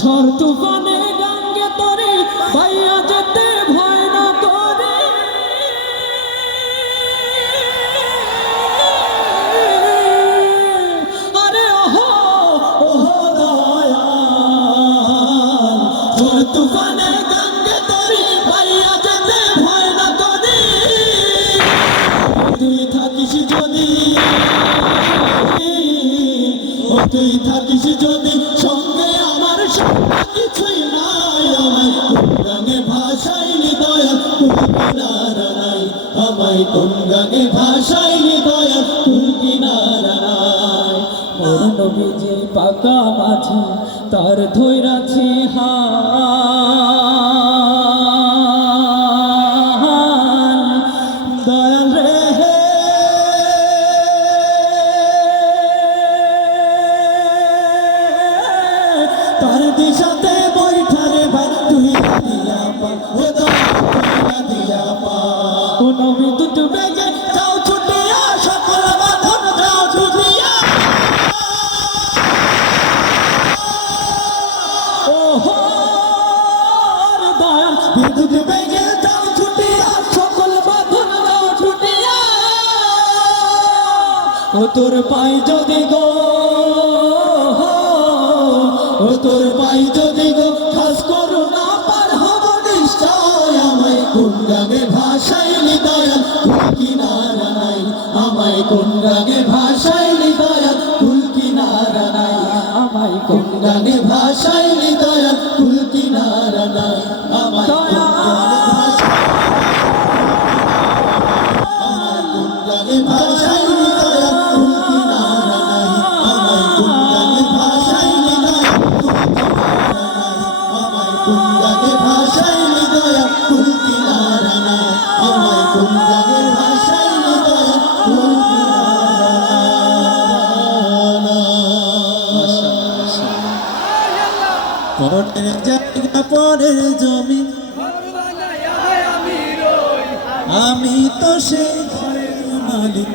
ঝড় তুফানে গঙ্গে তরে ভাইয়া যেতে ভয় না করে। আরে ওহো ওহো দয়াল। ঝড় তুফানে গঙ্গে তরে ভাইয়া যেতে ভয় না করে। থাকিস যদি তুই থাকিস যদি সঙ্গে আমার সঙ্গে কিছুই নাই আমায়। গানে ভাষাইনি দয়া কুল কিনারা নাই। আমায় কোন গানে ভাষাইনি কুল কিনারা নাই। মানবী যে পাকা মাঝি তার ধৈরাছে হান তোর পাই যদি গো তোর পাই যদি গো, খাস করো না, পার হব নিশ্চয়। আমায় কোন রাগে ভাষাইলি দয়াল? কুল কিনারা নাই। আমায় কোন রাগে ভাষাইলি দয়াল? কুল কিনারা নাই। আমায় কোন রাগে ভাষাইলি দয়াল? কুল কিনারা গানে ভাষাইলি দয়াল কুল কিনারা নাই আমায় কোন দয়াল কুল পরের জায়গা জমি। আমি তো সেই মালিক।